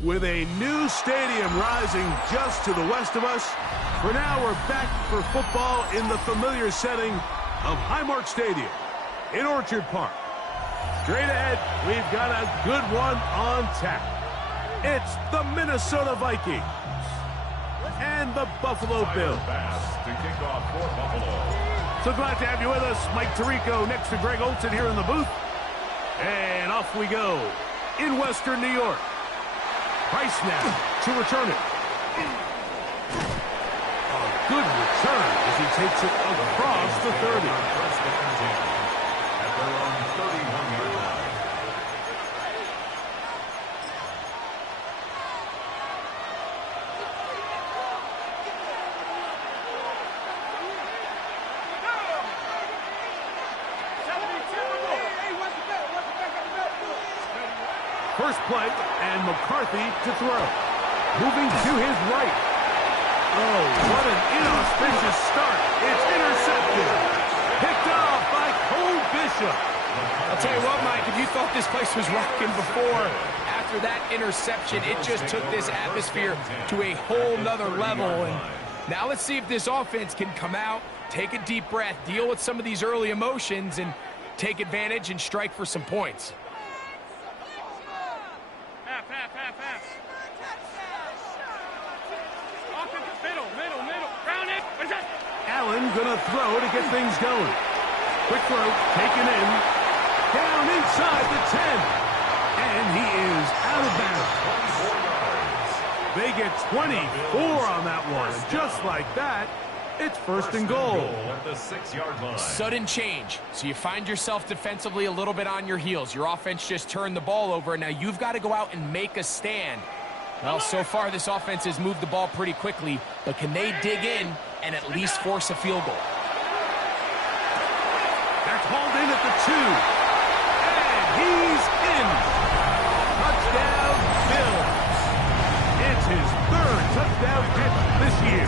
With a new stadium rising just to the west of us, for now we're back for football in the familiar setting of Highmark Stadium in Orchard Park. Straight ahead, we've got a good one on tap. It's the Minnesota Vikings and the Buffalo Bills. To kick off for Buffalo. So glad to have you with us. Mike Tirico next to Greg Olson here in the booth. And off we go in Western New York. Price now to return it. A good return as he takes it across the 30. At their own 31-yard line. First play, and McCarthy to throw. Moving to his right. Oh, what an inauspicious start. It's intercepted. Picked off by Cole Bishop. I'll tell you what, Mike, if you thought this place was rocking before, after that interception, it just took this atmosphere to a whole nother level. And now let's see if this offense can come out, take a deep breath, deal with some of these early emotions, and take advantage and strike for some points. Allen gonna throw to get things going. Quick throw, taken in. Down inside the 10. And he is out of bounds. They get 24 on that one. And just like that, it's first and goal. At the 6-yard line. Sudden change. So you find yourself defensively a little bit on your heels. Your offense just turned the ball over, and now you've got to go out and make a stand. Well, so far this offense has moved the ball pretty quickly, but can they dig in and at least force a field goal? That's hauled in at the 2. And he's in. Touchdown, Bills. It's his third touchdown hit this year.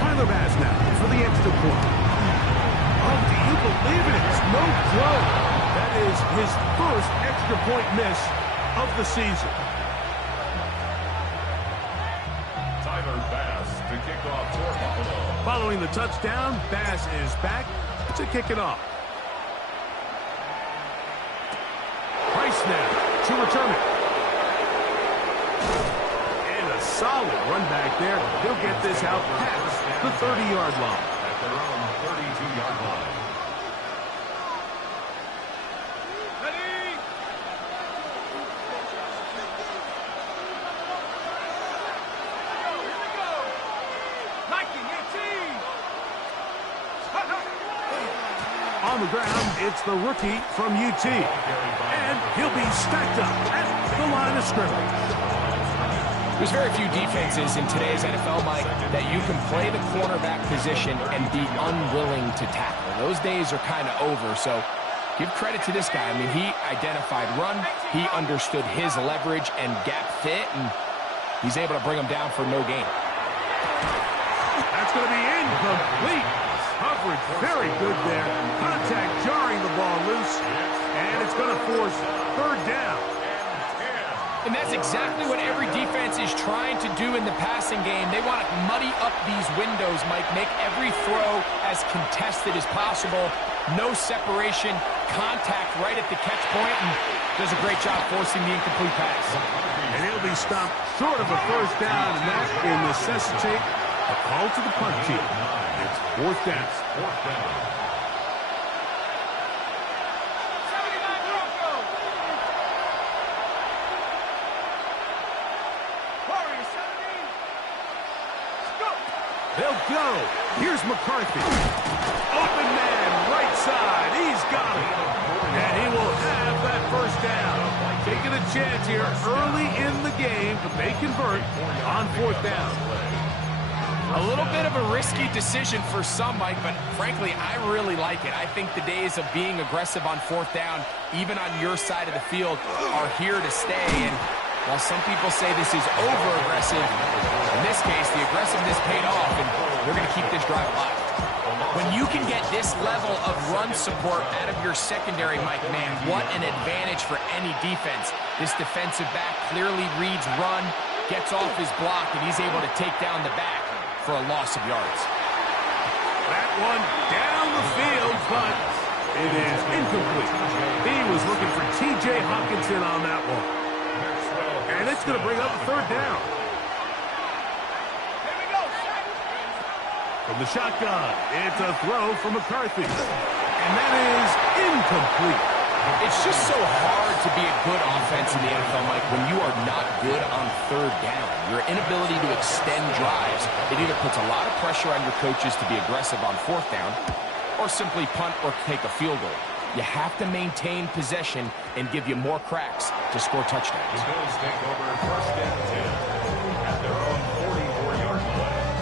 Tyler Bass now for the extra point. Oh, do you believe it? It's no joke. That is his first extra point miss of the season. Tyler Bass to kick off for Buffalo. Following the touchdown, Bass is back to kick it off. Price now to return it. And a solid run back there. He'll get this out past the 30-yard line. At their own 32-yard line. On the ground, it's the rookie from UT. And he'll be stacked up at the line of scrimmage. There's very few defenses in today's NFL, Mike, that you can play the cornerback position and be unwilling to tackle. Those days are kind of over, so give credit to this guy. I mean, he identified run, he understood his leverage and gap fit, and he's able to bring him down for no gain. That's going to be incomplete. Coverage very good there. Contact jarring the ball loose, and it's going to force third down. And that's exactly what every defense is trying to do in the passing game. They want to muddy up these windows, Mike, make every throw as contested as possible. No separation, contact right at the catch point, and does a great job forcing the incomplete pass. And he'll be stopped short of a first down, and that will necessitate a call to the punt team. It's fourth down. They'll go. Here's McCarthy. Open man, right side. He's got it. And he will have that first down. Taking a chance here early in the game if they convert on fourth down. A little bit of a risky decision for some, Mike, but frankly, I really like it. I think the days of being aggressive on fourth down, even on your side of the field, are here to stay. And while some people say this is over-aggressive, in this case, the aggressiveness paid off, and we're going to keep this drive alive. When you can get this level of run support out of your secondary, Mike, man, what an advantage for any defense. This defensive back clearly reads run, gets off his block, and he's able to take down the back for a loss of yards. That one down the field, but it is incomplete. He was looking for T.J. Hockenson on that one. And it's going to bring up a third down. From the shotgun, it's a throw from McCarthy. And that is incomplete. It's just so hard to be a good offense in the NFL, Mike, when you are not good on third down. Your inability to extend drives, it either puts a lot of pressure on your coaches to be aggressive on fourth down or simply punt or take a field goal. You have to maintain possession and give you more cracks to score touchdowns. The Bills take over first and 10 at their own 44-yard line.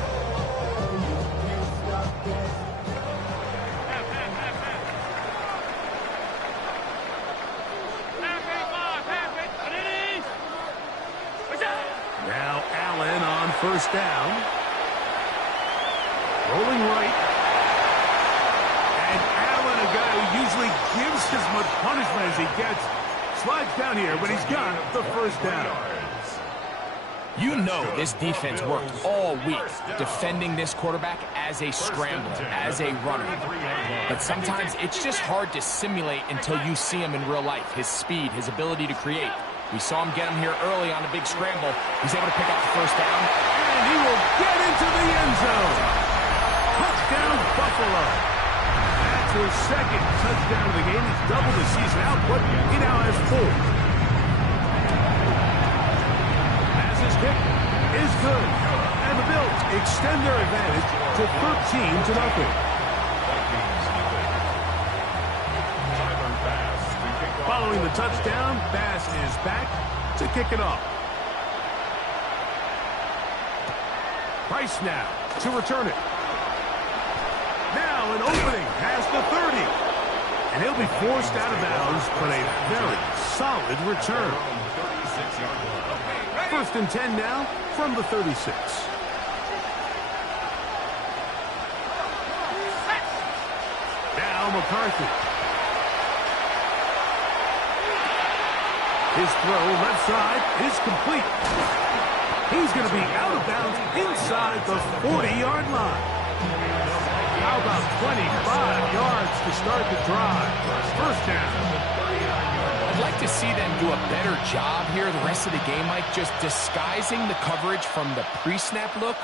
Now Allen on first down. Rolling right. And Allen, a guy who usually gives as much punishment as he gets, slides down here, but he's got the first down. You know this defense worked all week defending this quarterback as a scrambler, as a runner. But sometimes it's just hard to simulate until you see him in real life. His speed, his ability to create. We saw him get him here early on a big scramble. He's able to pick up the first down. And he will get into the end zone. Touchdown, Buffalo. That's his second touchdown of the game. He's doubled the season output. He now has 4. As his kick is good. And the Bills extend their advantage to 13-0. Following the touchdown, Bass is back to kick it off. Price now to return it. Now an opening past the 30. And he'll be forced out of bounds, but a very solid return. First and 10 now from the 36. Now McCarthy. His throw left side is complete. He's going to be out of bounds inside the 40-yard line. How about 25 yards to start the drive? First down. I'd like to see them do a better job here the rest of the game, Mike, just disguising the coverage from the pre-snap look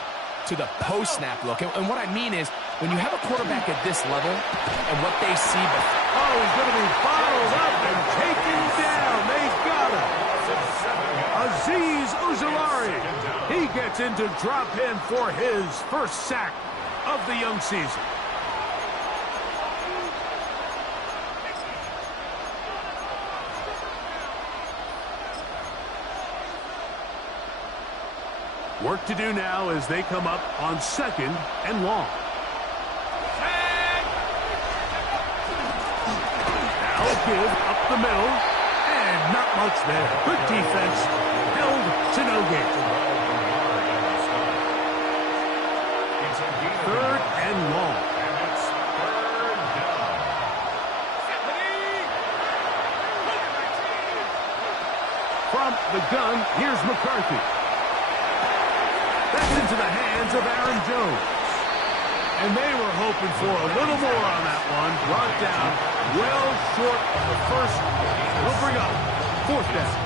to the post-snap look. And what I mean is, when you have a quarterback at this level and what they see before... Oh, he's going to be bottled up and taken down. They got him. Azeez Ojulari. He gets into drop in for his first sack of the young season. Work to do now as they come up on second and long. Now a give up the middle, and not much there. Good defense, held to no gain. Third and long. From the gun, here's McCarthy. That's into the hands of Aaron Jones. And they were hoping for a little more on that one. Brought down well short of the first. We'll bring up fourth down.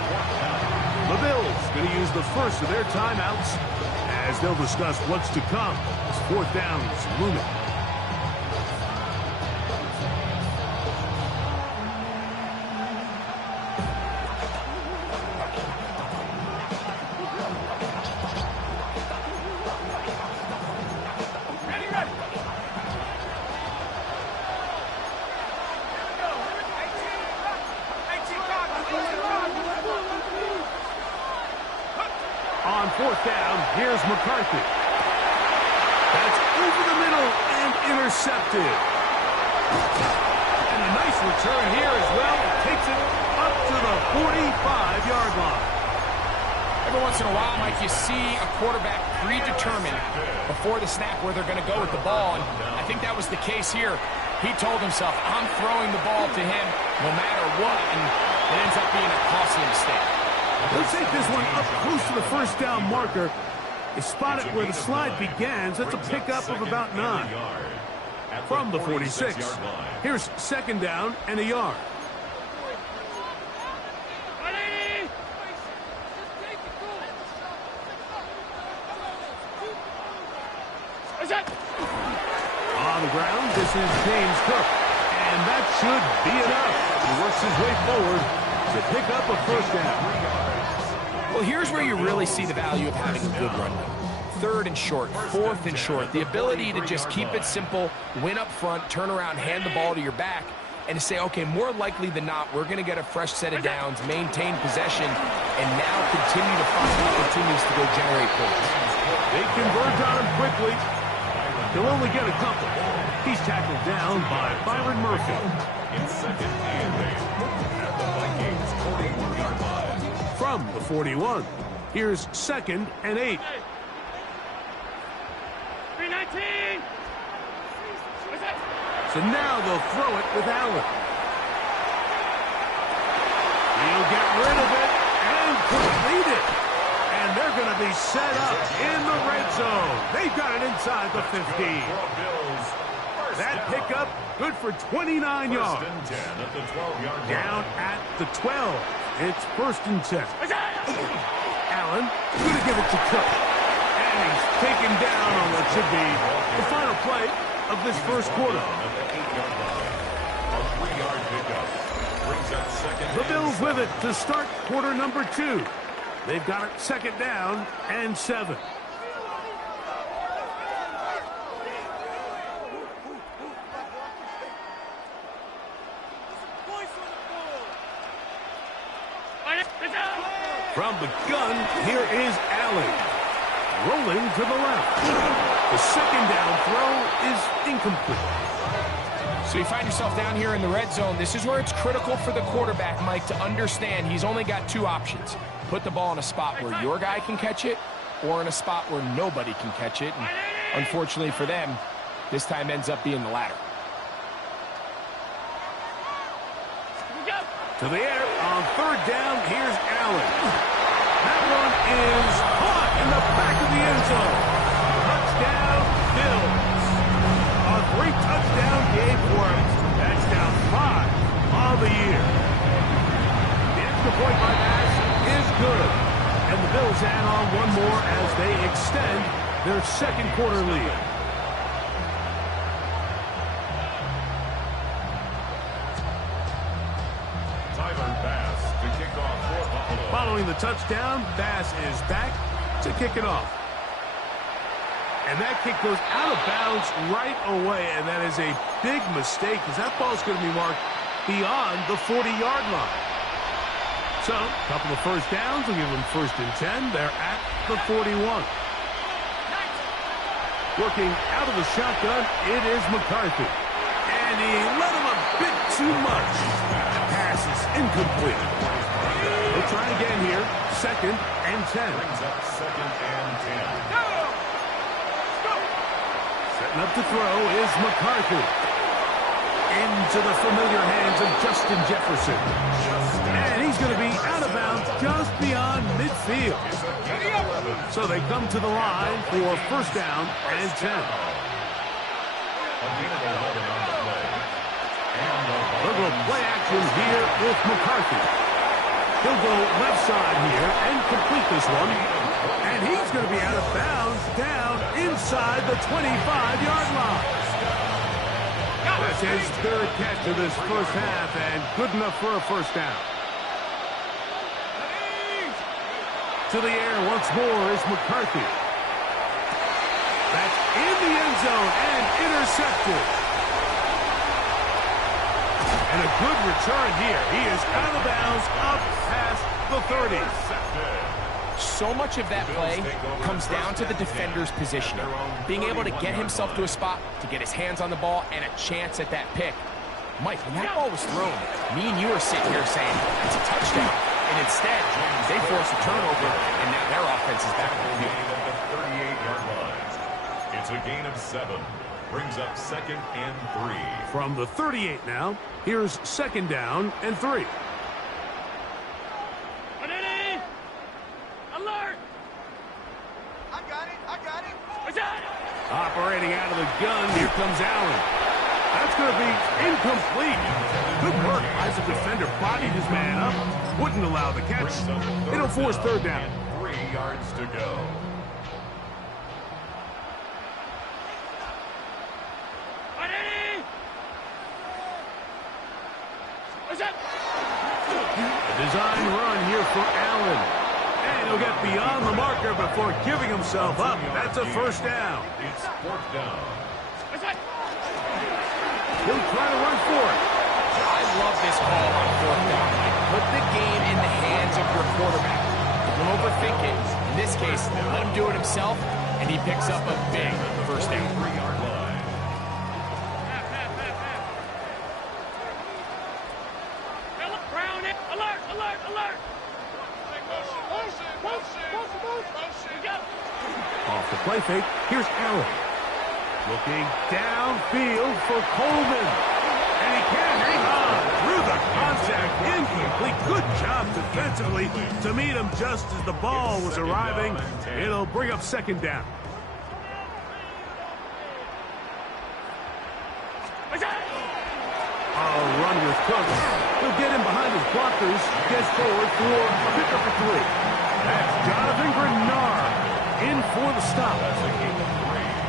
The Bills going to use the first of their timeouts as they'll discuss what's to come as fourth down is looming. On fourth down, here's McCarthy. That's over the middle and intercepted. And a nice return here as well. It takes it up to the 45-yard line. Every once in a while, Mike, you see a quarterback predetermined before the snap where they're going to go with the ball, and I think that was the case here. He told himself, I'm throwing the ball to him no matter what, and it ends up being a costly mistake. They'll take this one up close to the first down marker. They spot it where the slide begins. That's a pickup of about 9. From the 46. Here's second down and a yard. On the ground, this is James Cook. And that should be enough. He works his way forward to pick up a first down. Well, here's where you really see the value of having a good run game. Third and short, fourth and short. The ability to just keep it simple, win up front, turn around, hand the ball to your back, and to say, okay, more likely than not, we're going to get a fresh set of downs, maintain possession, and now continue to find opportunities to go generate points. They converge on him quickly. He'll only get a couple. He's tackled down by Byron Murphy. In second and 8 at the Vikings 41-yard line. From the 41, here's second and 8. 319. So now they'll throw it with Allen. He'll get rid of it and complete it. And they're going to be set up in the red zone. They've got it inside the 15. That pickup, good for 29 yards. First and 10 at the 12-yard line. Down at the 12. It's first and 10. Allen, going to give it to Cook. And he's taken down on what should be the final play of this first quarter. The Bills with it to start quarter number 2. They've got it second down and 7. From the gun, here is Allen. Rolling to the left. The second down throw is incomplete. So you find yourself down here in the red zone. This is where it's critical for the quarterback, Mike, to understand he's only got 2 options. Put the ball in a spot where your guy can catch it or in a spot where nobody can catch it. And unfortunately for them, this time ends up being the latter. To the air on third down, here's Allen. That one is caught in the back of the end zone. Touchdown, Bills. A 3-touchdown game for him. That's now 5 on the year. The extra point by pass is good. And the Bills add on one more as they extend their second quarter lead. Following the touchdown, Bass is back to kick it off. And that kick goes out of bounds right away, and that is a big mistake because that ball is going to be marked beyond the 40-yard line. So, a couple of first downs will give them first and 10. They're at the 41. Working out of the shotgun, it is McCarthy. And he let him a bit too much. The pass is incomplete. They'll try again here. Second and 10. Brings up second and 10. Setting up to throw is McCarthy. Into the familiar hands of Justin Jefferson. And he's going to be out of bounds just beyond midfield. So they come to the line for first down and 10. They'll go play action here with McCarthy. He'll go left side here and complete this one. And he's going to be out of bounds down inside the 25-yard line. That's his third catch of this first half and good enough for a first down. To the air once more is McCarthy. That's in the end zone and intercepted. And a good return here. He is out of bounds up past the 30. So much of that play comes down to the defender's positioning. Being able to get himself to a spot, to get his hands on the ball, and a chance at that pick. Mike, when that ball was thrown, me and you were sitting here saying, it's a touchdown. And instead, they force a turnover, and now their offense is back on the field. At the 38-yard line. It's a gain of 7. Brings up 2nd and 3. From the 38 now, here's 2nd down and 3. Alert! I got it. What's that? Operating out of the gun, here comes Allen. That's going to be incomplete. Good work as the defender bodied his man up. Wouldn't allow the catch. It'll force 3rd down. 3 yards to go. A design run here for Allen. And he'll get beyond the marker before giving himself up. That's a 1st down. It's 4th down. He'll try to run for it. I love this call on 4th down. Put the game in the hands of your quarterback. Don't overthink it. In this case, let him do it himself, and he picks up a big 1st down. 3-yard line. Alert! Off the play fake, here's Allen. Looking downfield for Coleman. And he can't hang on through the contact. Incomplete. Good job defensively to meet him just as the ball was arriving. It'll bring up 2nd down. A run with Cooks. He'll get him behind his blockers. Gets forward for a pickup of 3. That's Jonathan Grenard in for the stop.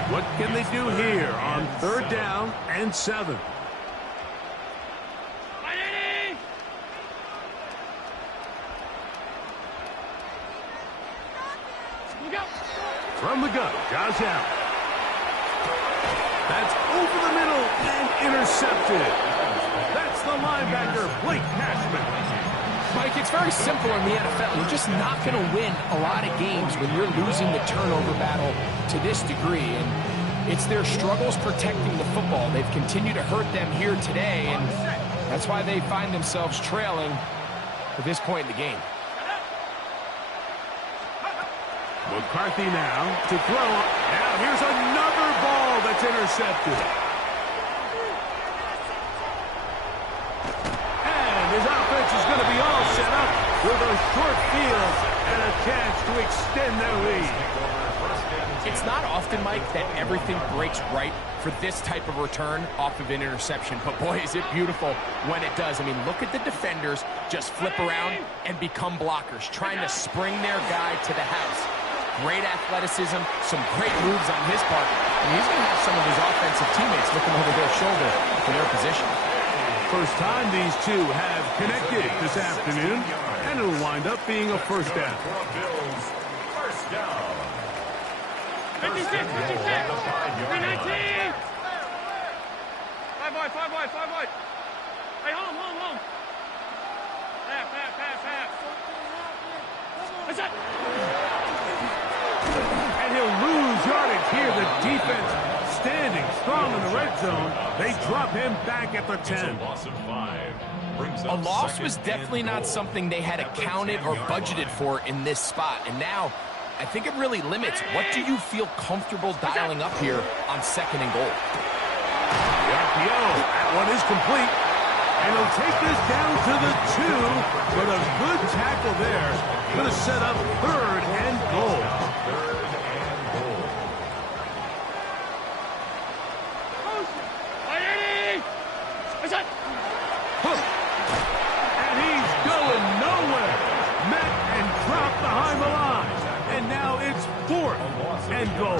What can they do here on 3rd down and 7? From the gun, Josh Allen. That's over the middle and intercepted. That's the linebacker, Blake Cashman. Mike, it's very simple in the NFL. You're just not going to win a lot of games when you're losing the turnover battle to this degree. And it's their struggles protecting the football. They've continued to hurt them here today, and that's why they find themselves trailing at this point in the game. McCarthy now to throw. Now here's another ball that's intercepted. And his offense is going to be all set up with a short field and a chance to extend their lead. It's not often, Mike, that everything breaks right for this type of return off of an interception. But boy, is it beautiful when it does. I mean, look at the defenders just flip around and become blockers, trying to spring their guy to the house. Great athleticism, some great moves on his part. And he's going to have some of his offensive teammates looking over their shoulder for their position. First time these two have connected this afternoon, and it'll wind up being a 1st down. Bills, 1st down. 56, 319. 5 wide. Hey, home. Half. What's that? And he'll lose yardage here. The defense standing strong in the red zone. They drop him back at the 10. A loss of 5. Brings A up loss 2nd was definitely and not goal. something they had accounted or budgeted for in this spot. And now, I think it really limits. What do you feel comfortable dialing up here on 2nd and goal? The RPO, that one is complete. And he'll take this down to the 2 with a good tackle there. Going to set up 3rd and goal. 3rd and goal. What's that? And he's going nowhere. Met and dropped behind the line. And now it's 4th and goal.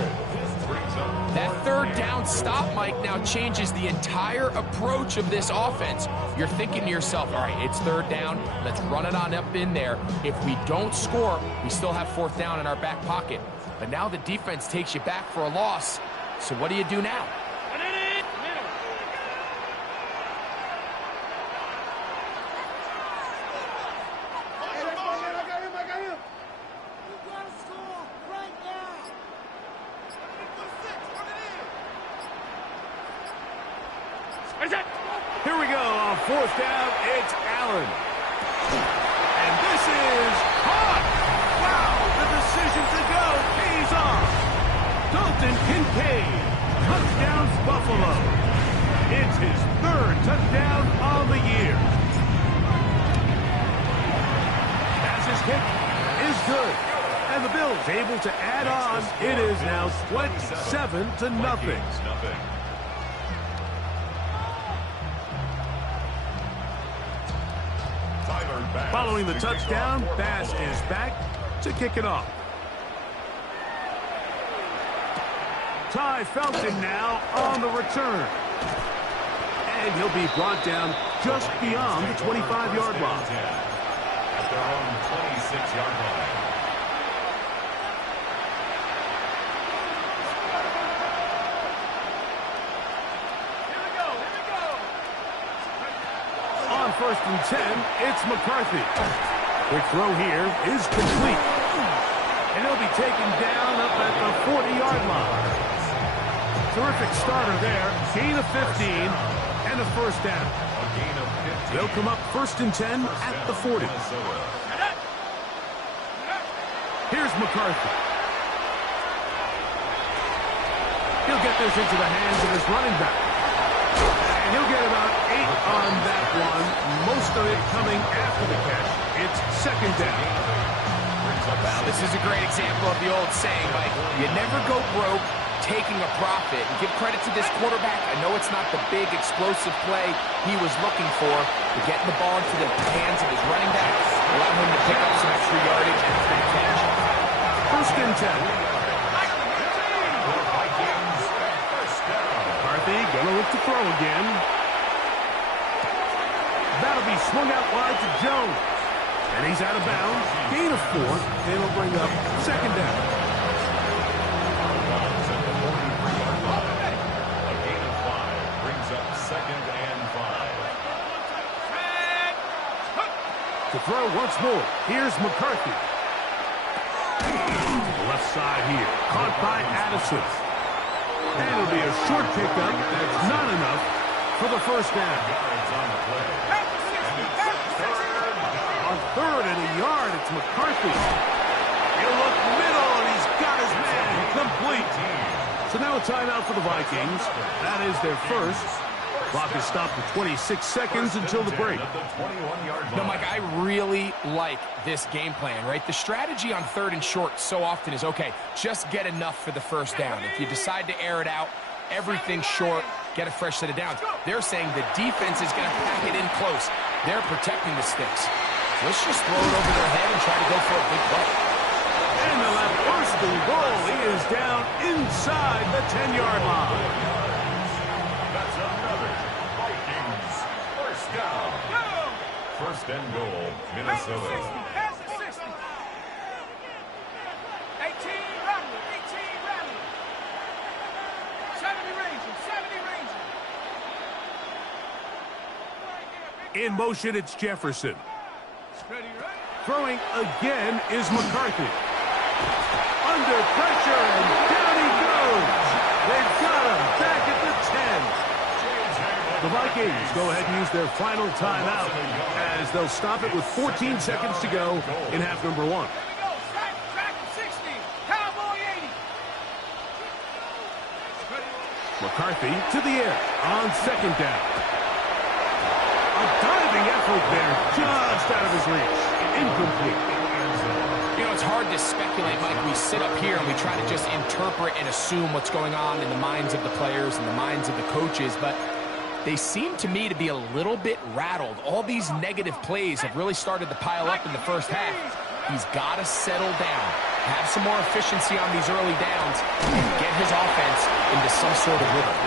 That 3rd down stop, Mike, now changes the entire approach of this offense. You're thinking to yourself, all right, it's 3rd down. Let's run it on up in there. If we don't score, we still have 4th down in our back pocket. But now the defense takes you back for a loss. So what do you do now? Here we go on 4th down. It's Allen. And this Cade. Touchdowns, Buffalo. It's his third touchdown on the year. As his kick is good. And the Bills able to add on. It is now 27-0. Following the touchdown, Bass is back to kick it off. Ty Felton now on the return. And he'll be brought down just beyond the 25-yard line. At their own 26-yard line. On 1st and 10, it's McCarthy. Quick throw here is complete. And he'll be taken down up at the 40-yard line. Terrific starter there. Gain of 15 and a first down. They'll come up 1st and 10 at the 40. Here's McCarthy. He'll get this into the hands of his running back. And he'll get about 8 on that one. Most of it coming after the catch. It's 2nd down. Well, this is a great example of the old saying, Mike, you never go broke taking a profit. And give credit to this quarterback. I know it's not the big explosive play he was looking for, but getting the ball into the hands of his running back, allow him to pick up some extra yardage after the catch. 1st and 10. McCarthy gonna look to throw again. That'll be swung out wide to Jones. And he's out of bounds. Gain of 4. It'll bring up 2nd down. A gain of 5 brings up 2nd and 5. To throw once more. Here's McCarthy. Left side here. Caught by Addison. And it'll be a short pickup. That's not enough for the first down. On 3rd and a yard, it's McCarthy. He'll look middle, and he's got his man complete. So now a timeout for the Vikings. That is their first. Clock is stopped at 26 seconds until the break. No, Mike, I really like this game plan, right? The strategy on 3rd and short so often is, okay, just get enough for the first down. If you decide to air it out, everything short, get a fresh set of downs. They're saying the defense is going to pack it in close. They're protecting the sticks. Let's just throw it over their head and try to go for a big play. And they'll have 1st and goal. He is down inside the 10-yard line. That's another Vikings first down. 1st and goal, Minnesota. 18, rally. 70 ranging. In motion, it's Jefferson. Throwing again is McCarthy. Under pressure, and down he goes. They've got him back at the 10. The Vikings go ahead and use their final timeout as they'll stop it with 14 seconds to go in half number 1. McCarthy to the air on 2nd down. A diving effort there, just out of his reach. Incomplete. You know, it's hard to speculate, Mike. We sit up here and we try to just interpret and assume what's going on in the minds of the players and the minds of the coaches, but they seem to me to be a little bit rattled. All these negative plays have really started to pile up in the first half. He's got to settle down, have some more efficiency on these early downs, and get his offense into some sort of rhythm.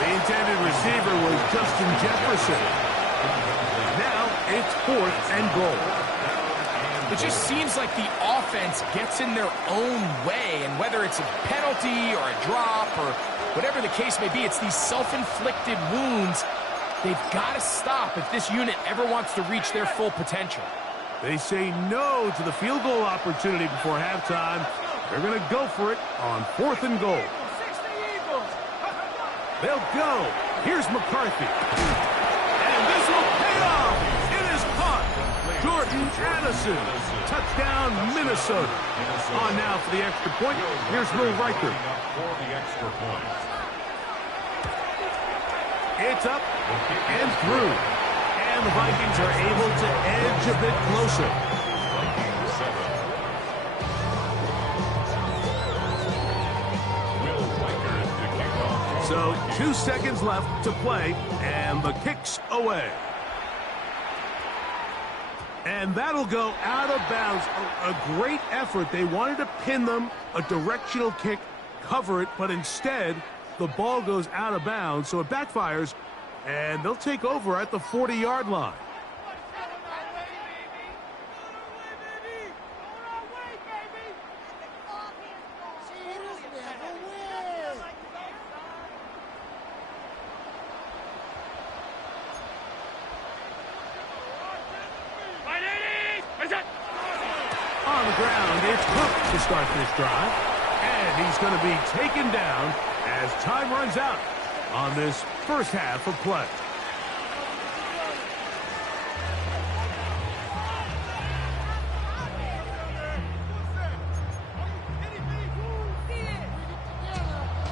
The intended receiver was Justin Jefferson. Now it's 4th and goal. It just seems like the offense gets in their own way, and whether it's a penalty or a drop or whatever the case may be, it's these self-inflicted wounds. They've got to stop if this unit ever wants to reach their full potential. They say no to the field goal opportunity before halftime. They're going to go for it on 4th and goal. They'll go. Here's McCarthy. And this will pay off. It is caught. Jordan Addison. Touchdown, Minnesota. On now for the extra point. Here's Will Riker. For the extra point. It's up and through. And the Vikings are able to edge a bit closer. Vikings 7. Will Riker to kick off. So 2 seconds left to play, and the kick's away. And that'll go out of bounds. A great effort. They wanted to pin them, a directional kick, cover it, but instead the ball goes out of bounds, so it backfires, and they'll take over at the 40-yard line. On the ground, it's Cook to start this drive. And he's going to be taken down as time runs out on this first half of play.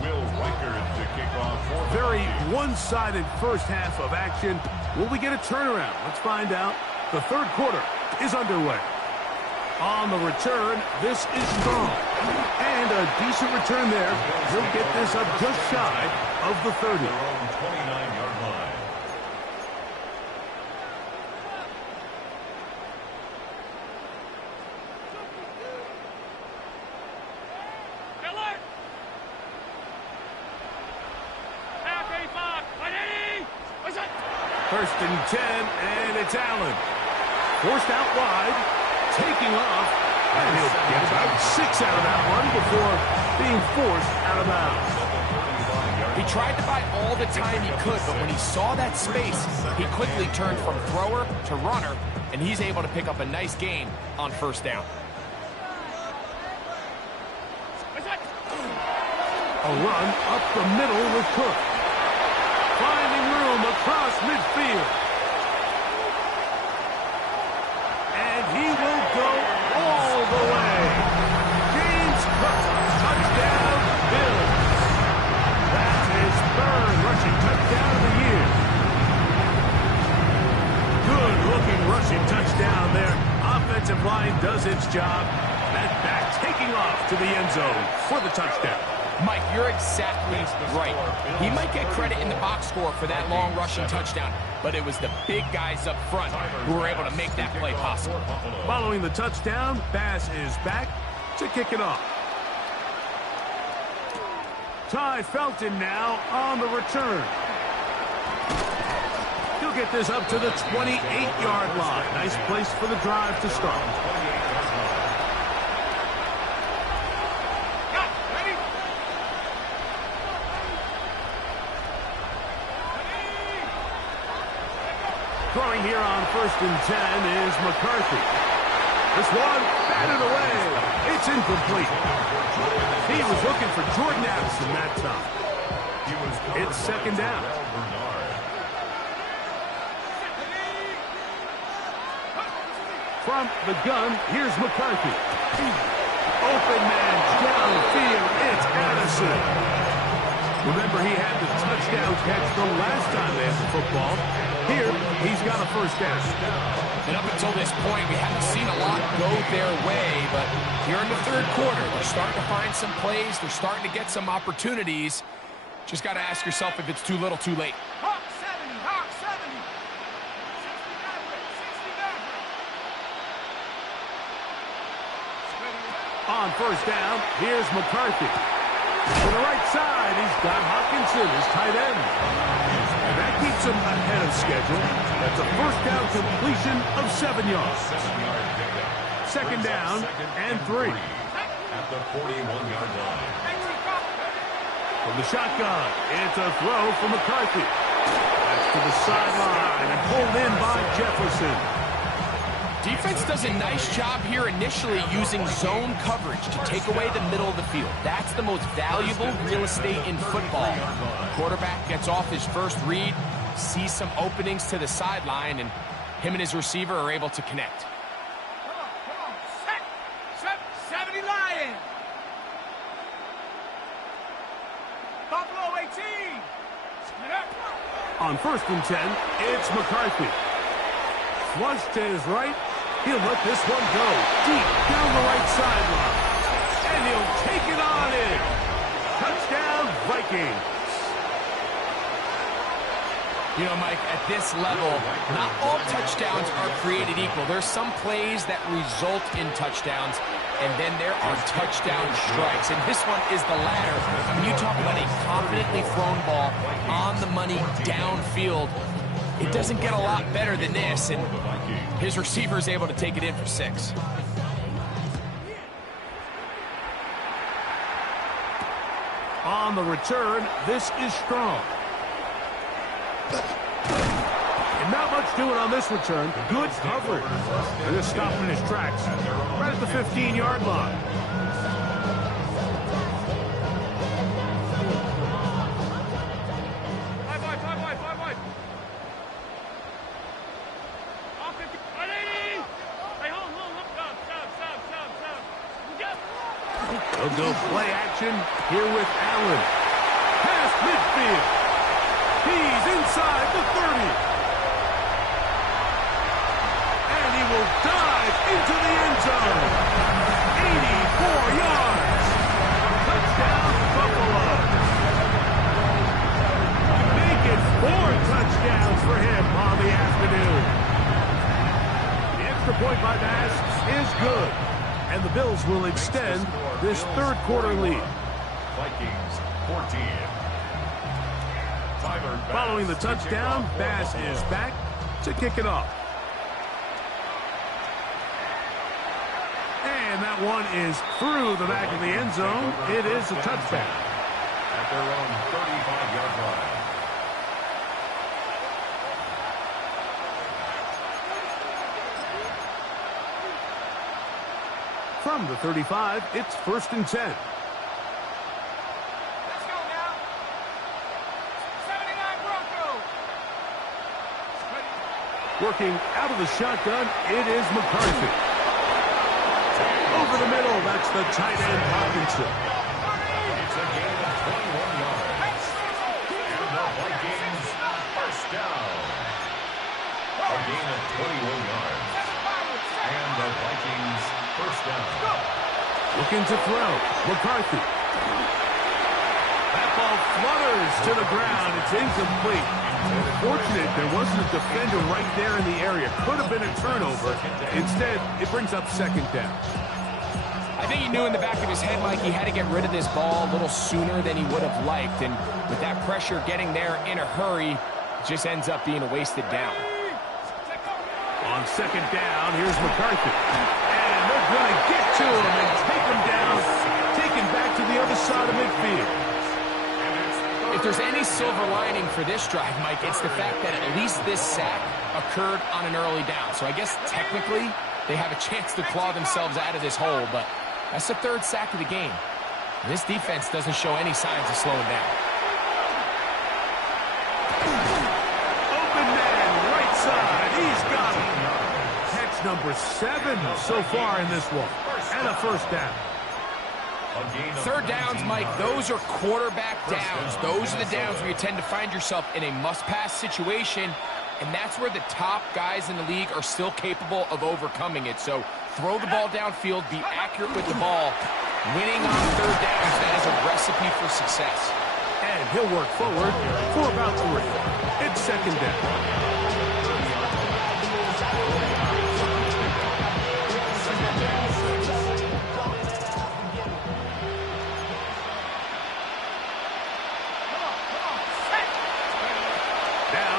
Will Riker to kick off. Very one-sided first half of action. Will we get a turnaround? Let's find out. The third quarter is underway. On the return, this is strong. And a decent return there. He'll get this up just shy of the 30. 29-yard line. First and 10, and it's Allen. Forced out wide, taking off, and he'll get about 6 out of that one before being forced out of bounds. He tried to buy all the time he could, but when he saw that space, he quickly turned from thrower to runner, and he's able to pick up a nice gain on first down. A run up the middle with Cook. Finding room across midfield. And he will go all the way. James Cook, touchdown, Bills. That's his third rushing touchdown of the year. Good-looking rushing touchdown there. Offensive line does its job. That back taking off to the end zone for the touchdown. Mike, you're exactly right. He might get credit in the box score for that long rushing touchdown, but it was the big guys up front who were able to make that play possible. Following the touchdown, Bass is back to kick it off. Ty Felton now on the return. He'll get this up to the 28-yard line. Nice place for the drive to start. Throwing here on first and 10 is McCarthy. This one batted away. It's incomplete. He was looking for Jordan Addison that time. It's second down. From the gun, here's McCarthy. Open man downfield. It's Addison. Remember, he had the touchdown catch the last time they had the football. Here, he's got a first down. And up until this point, we haven't seen a lot go their way, but here in the third quarter, they're starting to find some plays. They're starting to get some opportunities. Just got to ask yourself if it's too little, too late. Hawk 70, Hawk 70. 69. On first down, here's McCarthy. To the right side, he's got Hopkinson, his tight end. And that keeps him ahead of schedule. That's a first down completion of 7 yards. Second down and 3. At the 41-yard line. From the shotgun, it's a throw for McCarthy. That's to the sideline and pulled in by Jefferson. Defense does a nice job here initially using zone coverage to take away the middle of the field. That's the most valuable real estate in football. Quarterback gets off his first read, sees some openings to the sideline, and Him and his receiver are able to connect. Come on. Set. 70 Lions. Buffalo 18. On 1st and 10, it's McCarthy. Flush to his right. He'll let this one go deep down the right sideline. And he'll take it on in. Touchdown, Vikings. You know, Mike, at this level, not all touchdowns are created equal. There's some plays that result in touchdowns, and then there are touchdown strikes. And this one is the latter. I mean, you talk about a confidently thrown ball on the money downfield. It doesn't get a lot better than this, and his receiver is able to take it in for 6. On the return, this is strong. And not much doing on this return. Good coverage. They're just stopping in his tracks. Right at the 15-yard line. Five wide. They'll go play action here with Allen. Past midfield. He's inside the 30. And he will dive into the end zone. 84 yards. Touchdown, Buffalo. Make it 4 touchdowns for him on the afternoon. The extra point by Bass is good. And the Bills will extend this 3rd quarter lead. Vikings 14. Following the touchdown, Bass is back to kick it off. And that one is through the back of the end zone. It is a touchback. At their own 35-yard line. From the 35, it's 1st and 10. Let's go now. 79 Broncos. Working out of the shotgun, it is McCarthy. Over the middle, that's the tight end Hawkinson. It's a gain of 21 yards. And the Vikings first down. A gain of 21 yards. And the Vikings first down. Looking to throw. McCarthy. That ball flutters to the ground. It's incomplete. Fortunate there wasn't a defender right there in the area. Could have been a turnover. Instead, it brings up 2nd down. I think he knew in the back of his head, Mike, he had to get rid of this ball a little sooner than he would have liked. And with that pressure getting there in a hurry, it just ends up being a wasted down. On 2nd down, here's McCarthy. And they're going to get to him and take him down. Taken back to the other side of midfield. If there's any silver lining for this drive, Mike, it's the fact that at least this sack occurred on an early down. So I guess technically they have a chance to claw themselves out of this hole, but that's the 3rd sack of the game. And this defense doesn't show any signs of slowing down. Open man, right side. He's got him. Catch number 7 so far in this one. And a 1st down. 3rd downs, Mike, those are quarterback downs. Those are the downs where you tend to find yourself in a must-pass situation, and that's where the top guys in the league are still capable of overcoming it. So throw the ball downfield, be accurate with the ball. Winning on 3rd downs, that is a recipe for success. And he'll work forward for about 3. It's 2nd down.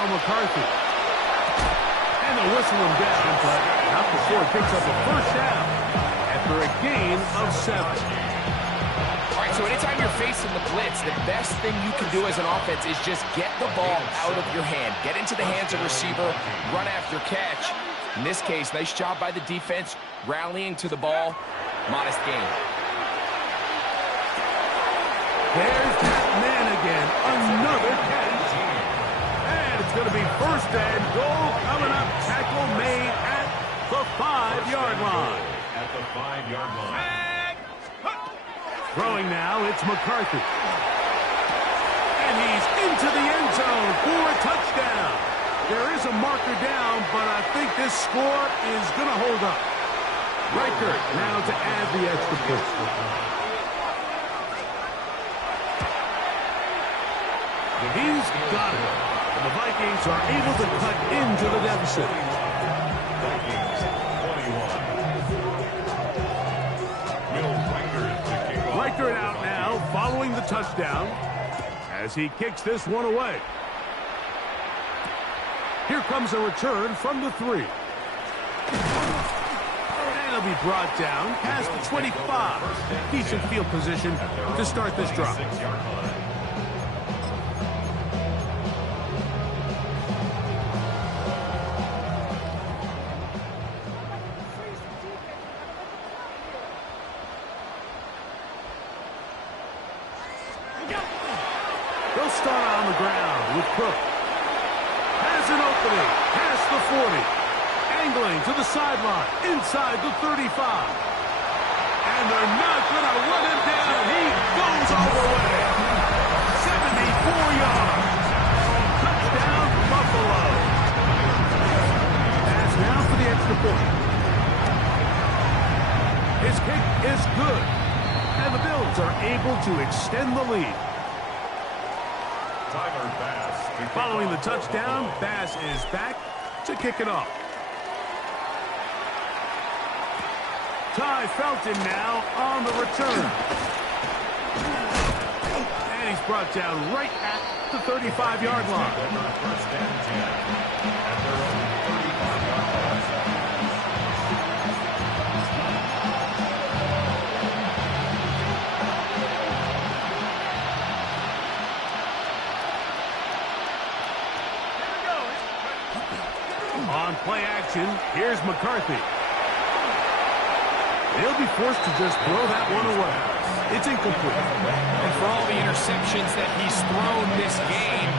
McCarthy. And they'll whistle him down, but not before he picks up a 1st down after a gain of 7. All right, so anytime you're facing the blitz, the best thing you can do as an offense is just get the ball out of your hand. Get into the hands of receiver, run after catch. In this case, nice job by the defense, rallying to the ball. Modest gain. There's that man again. Another catch. And it's going to be 1st and goal coming up. Tackling tackle made at the 5-yard line. At the 5-yard line. Throwing now, it's McCarthy. And he's into the end zone for a touchdown. There is a marker down, but I think this score is going to hold up. Riker now to add the extra point. He's got it. The Vikings are able to cut into the deficit. Vikings 21. Riker out now, following the touchdown, as he kicks this one away. Here comes a return from the 3. And he'll be brought down past the 25. Decent field position to start this drive. They'll start on the ground with Cook. Has an opening past the 40. Angling to the sideline inside the 35. And they're not going to run him down. He goes all the way. 74 yards. Touchdown, Buffalo. Pass now for the extra point. His kick is good. And the Bills are able to extend the lead. Following the touchdown, Bass is back to kick it off. Ty Felton now on the return. And he's brought down right at the 35-yard line. First and 10 at their own 35-yard line. On play action, here's McCarthy. He'll be forced to just throw that one away. It's incomplete. And for all the interceptions that he's thrown this game,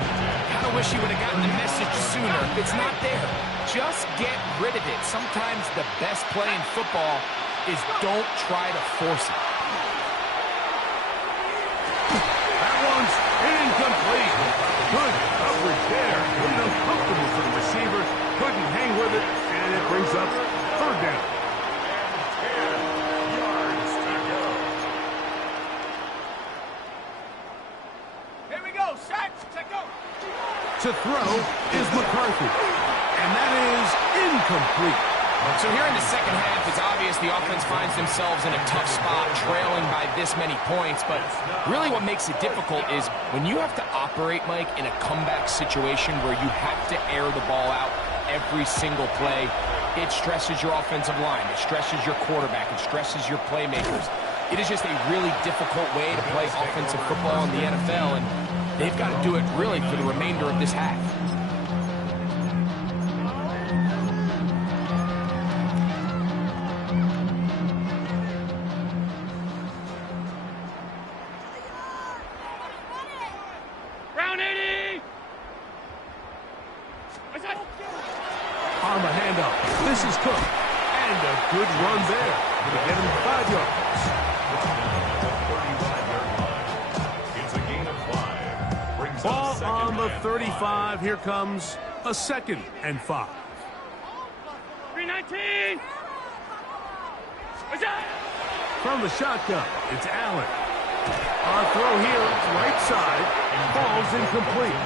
kind of wish he would have gotten the message sooner. It's not there. Just get rid of it. Sometimes the best play in football is don't try to force it. That one's incomplete. Good coverage there. A little uncomfortable for the receiver. Couldn't hang with it, and it brings up third down. 10 yards to go. Here we go. Set. Go. To throw is McCarthy, and that is incomplete. So here in the second half, it's obvious the offense finds themselves in a tough spot, trailing by this many points. But really what makes it difficult is when you have to operate, Mike, in a comeback situation where you have to air the ball out every single play, it stresses your offensive line, it stresses your quarterback, it stresses your playmakers. It is just a really difficult way to play offensive football in the NFL, and they've got to do it really for the remainder of this half. On the handoff, this is Cook. And a good run there to get him 5 yards. It's a gain of 5. Brings Ball up second on the and 35. Here comes a 2nd and 5. 319. From the shotgun, it's Allen. Our throw here, right side, falls incomplete.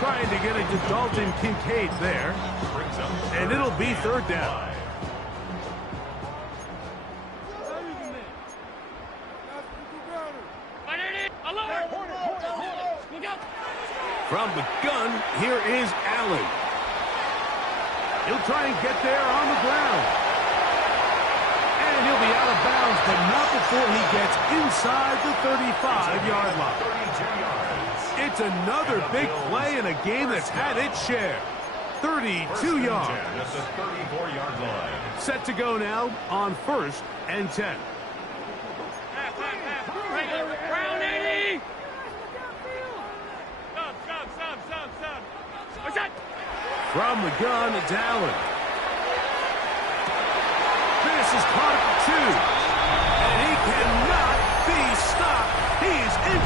Trying to get it to Dalton Kincaid there. And it'll be third down. From the gun, here is Allen. He'll try and get there on the ground. And he'll be out of bounds, but not before he gets inside the 35-yard line. 32 yards. It's another big play in a game that's had its share. 32 yards. At the 34-yard line. Set to go now on 1st and 10. Brown 80. From the gun, it's Allen.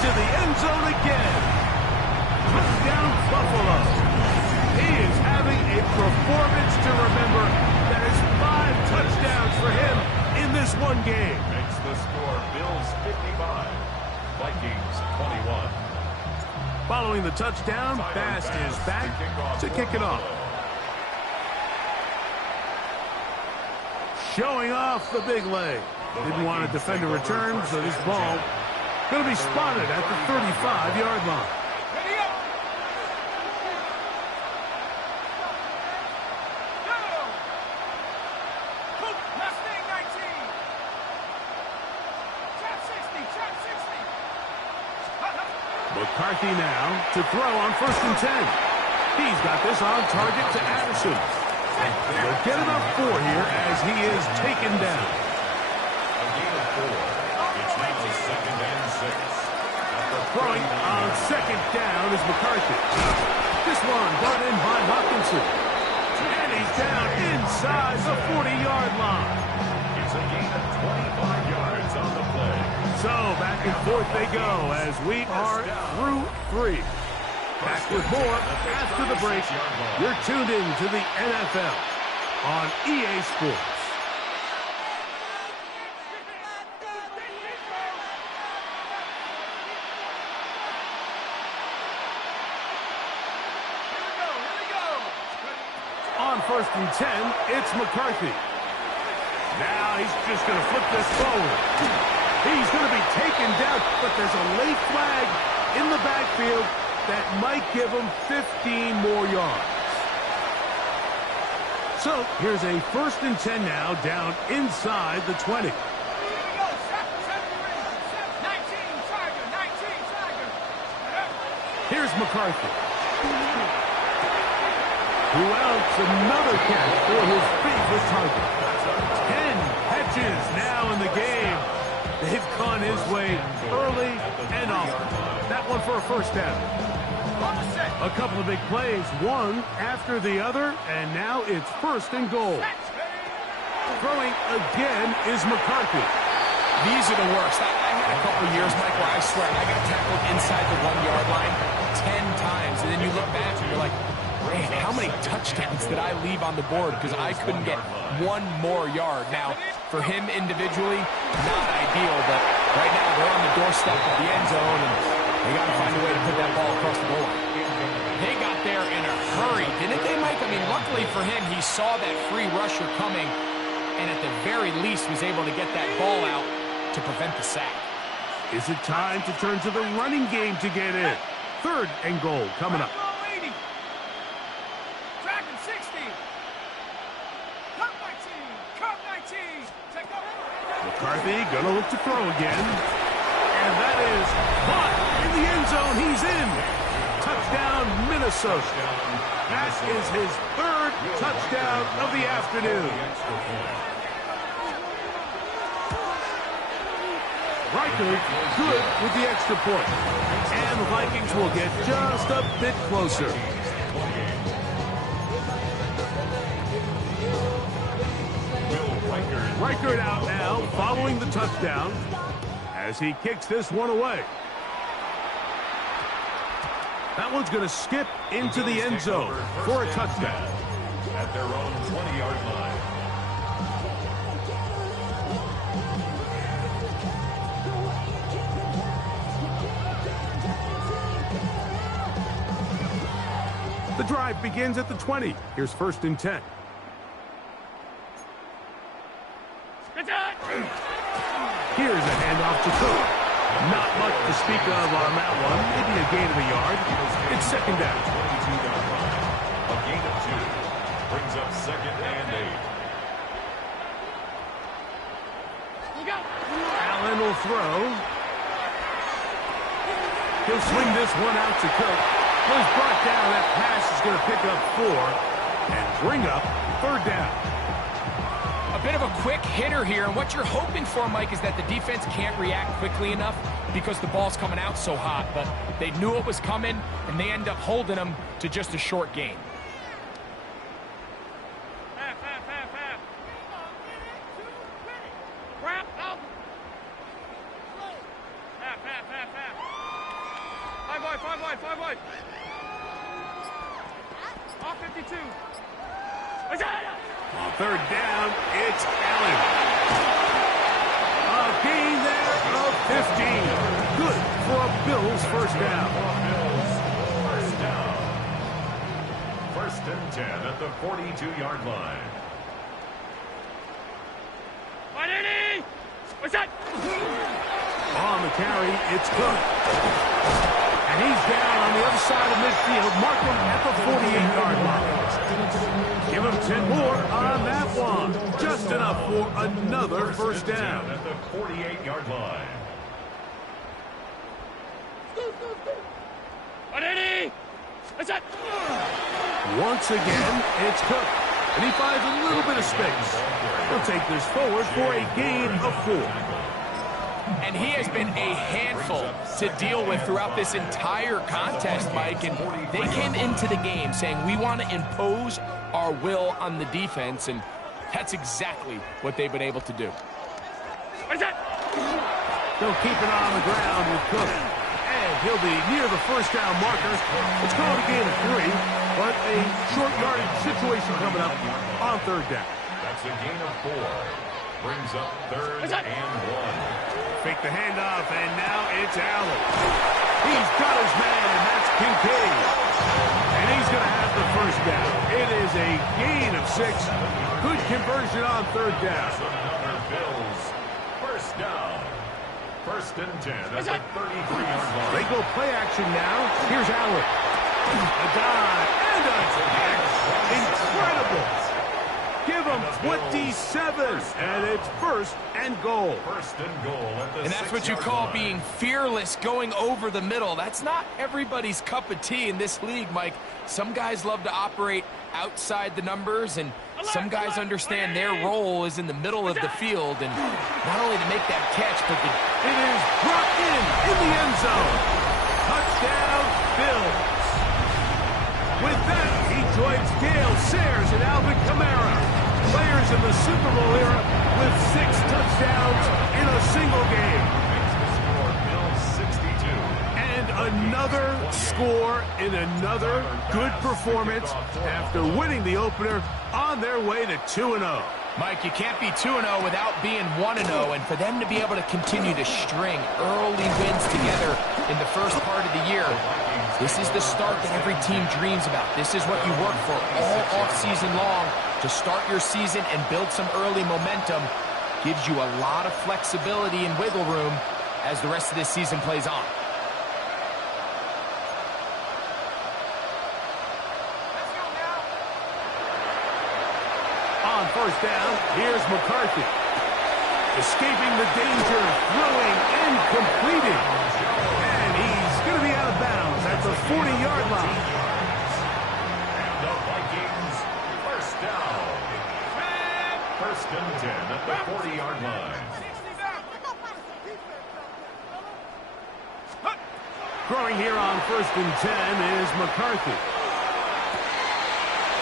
into the end zone again. Touchdown, Buffalo. He is having a performance to remember. That is 5 touchdowns for him in this one game. Makes the score Bills 55, Vikings 21. Following the touchdown, Bast is back to kick it off. Showing off the big leg. Didn't want to defend a return, so this ball going to be spotted at the 35-yard line. McCarthy now to throw on 1st and 10. He's got this on target to Addison. They'll get it up 4 here as he is taken down. A gain of 4. It's now 2nd and 6. Throwing on 2nd down is McCarthy. This one brought in by Hawkinson. And he's down inside the 40-yard line. It's a gain of 25 yards on the play. So back and forth they go as we are through 3. Back with more after the break. You're tuned in to the NFL on EA Sports. On 1st and 10, it's McCarthy. Now he's just going to flip this forward. He's going to be taken down, but there's a late flag in the backfield that might give him 15 more yards. So here's a 1st and 10 now down inside the 20. Here's McCarthy. Who else? Another catch for his favorite target. 10 catches now in the game. They've gone his way early and often. That one for a 1st down. A couple of big plays, one after the other, and now it's 1st and goal. Throwing again is McCarthy. These are the worst. I had a couple years, Mike, where I swear I got tackled inside the 1-yard line 10 times, and then you look back and you're like, man, how many touchdowns did I leave on the board because I couldn't get 1 more yard? Now, for him individually, not ideal, but right now they're on the doorstep of the end zone, and they got to find a way to put that ball across the goal line. They got there in a hurry, didn't they, Mike? I mean, luckily for him, he saw that free rusher coming, and at the very least was able to get that ball out to prevent the sack. Is it time to turn to the running game to get in? 3rd and goal coming up. McCarthy gonna look to throw again. And that is caught in the end zone. He's in. Touchdown, Minnesota. That is his 3rd touchdown of the afternoon. Riker good with the extra point. And the Vikings will get just a bit closer. Riker out now, following the touchdown, as he kicks this one away. That one's going to skip into the end zone for a touchdown. At their own 20-yard line. The drive begins at the 20. Here's 1st and 10. Here's a handoff to Cook. Not much to speak of on that one. Maybe a gain of a yard. It's 2nd down. 22-yard line. A gain of 2. Brings up 2nd and 8. Allen will throw. He'll swing this one out to Cook. Well, he's brought down. That pass is going to pick up 4 and bring up 3rd down. A bit of a quick hitter here, and what you're hoping for, Mike, is that the defense can't react quickly enough because the ball's coming out so hot, but they knew it was coming, and they end up holding them to just a short gain. 5 wide. Off 52. On third down, it's Allen. A gain there of 15. Good for a Bills first down. First and 10 at the 42-yard line. What's that? On the carry, it's Cook. And he's down on the other side of midfield. Mark him at the 48-yard line. Give him 10 more on that one. Just enough for another first down. At the 48-yard line. What's that? Once again, it's Cook. And he finds a little bit of space. He'll take this forward for a gain of 4. And he has been a handful to deal with throughout this entire contest, Mike. And they came into the game saying, we want to impose our will on the defense. And that's exactly what they've been able to do. What is that? They'll keep it on the ground with Cook. And he'll be near the first down marker. It's called a gain of 3, but a short yardage situation coming up on third down. That's a gain of 4. Brings up third and 1. Fake the handoff, and now it's Allen. He's got his man, and that's Kincaid. And he's going to have the first down. It is a gain of 6. Good conversion on third down. Another Bills first down. First and 10 at the 33-yard line. They go play action now. Here's Allen. A dive and a catch. Incredible. Give him 27, and it's first and goal. First and goal at the 6-yard line. And that's what you call being fearless, going over the middle. That's not everybody's cup of tea in this league, Mike. Some guys love to operate outside the numbers, and some guys understand their role is in the middle of the field, and not only to make that catch, but it is brought in the end zone. Touchdown, Bills. With that, he joins Gale Sayers and Alvin Kamara, players in the Super Bowl era with 6 touchdowns in a single game. Makes the score Bills 62. And another score in another good performance after winning the opener on their way to 2-0. Mike, you can't be 2-0 without being 1-0, and for them to be able to continue to string early wins together in the first part of the year, this is the start that every team dreams about. This is what you work for all offseason long to start your season and build some early momentum. Gives you a lot of flexibility and wiggle room as the rest of this season plays on. On first down, here's McCarthy. Escaping the danger, throwing and completing. And he's going to be out of bounds at the 40-yard line. And the Vikings first down. First and 10 at the 40-yard line. Throwing here on first and 10 is McCarthy.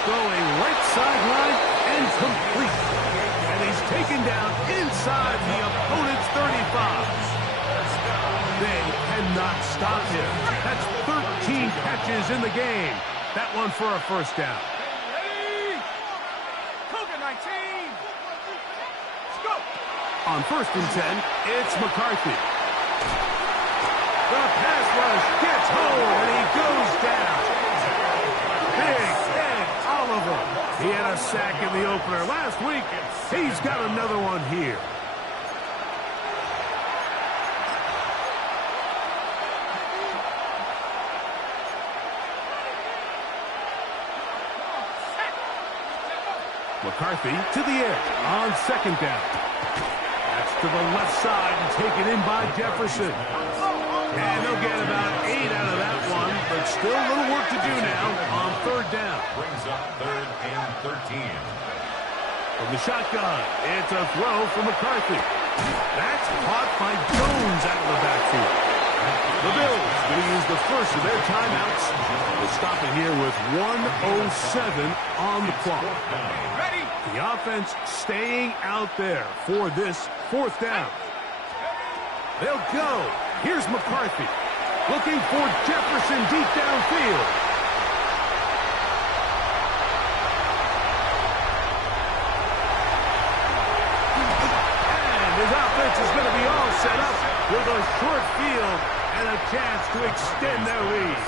Going right sideline and complete. And he's taken down inside the opponent's 35. They cannot stop him. That's 13 catches in the game. That one for a first down. On first and 10, it's McCarthy. The pass rush gets home, and he goes down. Big Ed Oliver. He had a sack in the opener last week. He's got another one here. McCarthy to the air on second down. That's to the left side and taken in by Jefferson. And they'll get about 8 out of that one, but still a little work to do now on third down. Brings up third and 13. From the shotgun, it's a throw for McCarthy. That's caught by Jones out of the backfield. The Bills going to use the first of their timeouts. We'll stop it here with 1:07 on the clock. Ready? The offense staying out there for this fourth down. They'll go. Here's McCarthy. Looking for Jefferson deep downfield. And his offense is going to be all set up with a short field and a chance to extend their lead.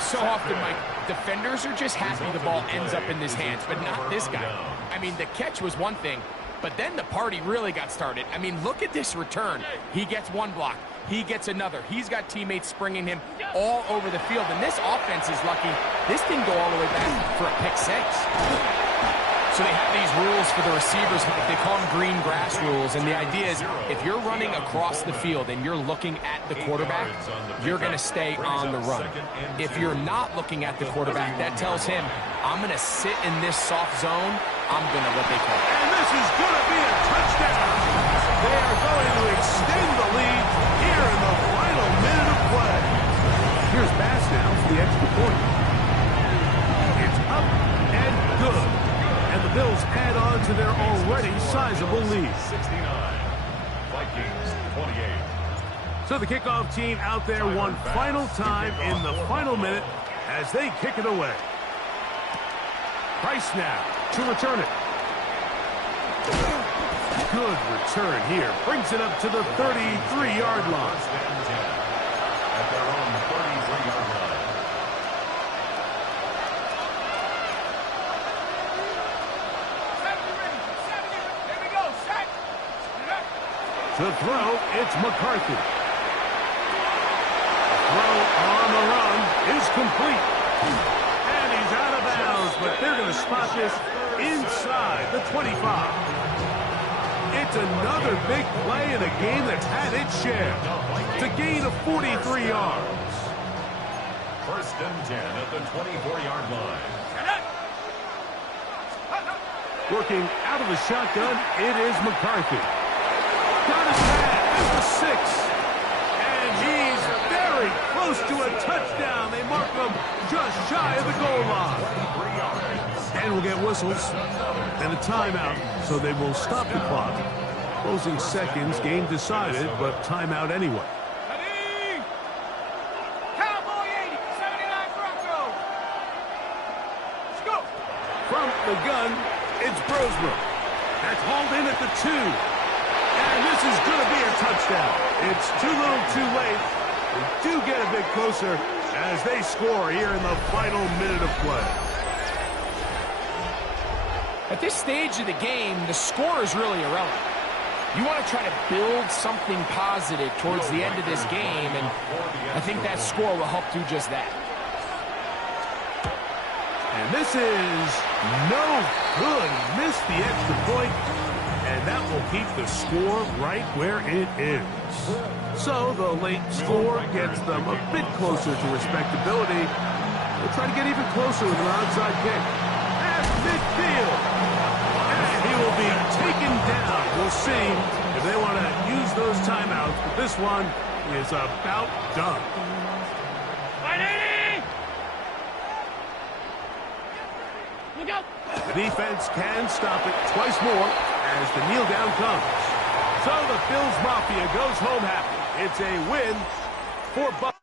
So often, Mike, defenders are just happy the ball ends up in his hands, but not this guy. I mean, the catch was one thing, but then the party really got started. I mean, look at this return. He gets one block. He gets another. He's got teammates springing him all over the field, and this offense is lucky. This didn't go all the way back for a pick six. So they have these rules for the receivers, Mike. They call them green grass rules, and the idea is if you're running across the field and you're looking at the quarterback, you're going to stay on the run. If you're not looking at the quarterback, that tells him, I'm going to sit in this soft zone. I'm going to what they call it. And this is going to be a touchdown. They are going to extend the lead here in the final minute of play. Here's pass now for the extra point. It's up and good. And the Bills add on to their already sizable lead. 69, Vikings 28. So the kickoff team out there one final time in the final minute as they kick it away. Price now to return it. Good return here. Brings it up to the 33-yard line. At their own 33-yard line. To throw, it's McCarthy. Throw on the run is complete. And he's out of bounds, but they're going to spot this inside the 25. It's another big play in a game that's had its share. It's a gain of 43 yards. First and 10 at the 24-yard line. Working out of the shotgun, it is McCarthy. Got his man at the 6. And he's very close to a touchdown. They mark him just shy of the goal line. And we'll get whistles and a timeout, so they will stop the clock. Closing seconds, game decided, but timeout anyway. Ready? Cowboy 80, 79 Bronco. Let's go. From the gun, it's Brosbrook. That's hauled in at the 2. And this is going to be a touchdown. It's too little too late. They do get a bit closer as they score here in the final minute of play. At this stage of the game, the score is really irrelevant. You want to try to build something positive towards the end of this game, and I think that score will help do just that. And this is no good. Missed the extra point, and that will keep the score right where it is. So the late score gets them a bit closer to respectability. They'll try to get even closer with an onside kick. At midfield. And he will be taken down. We'll see if they want to use those timeouts, but this one is about done. Look out. The defense can stop it twice more as the kneel down comes. So the Bills Mafia goes home happy. It's a win for Buffalo.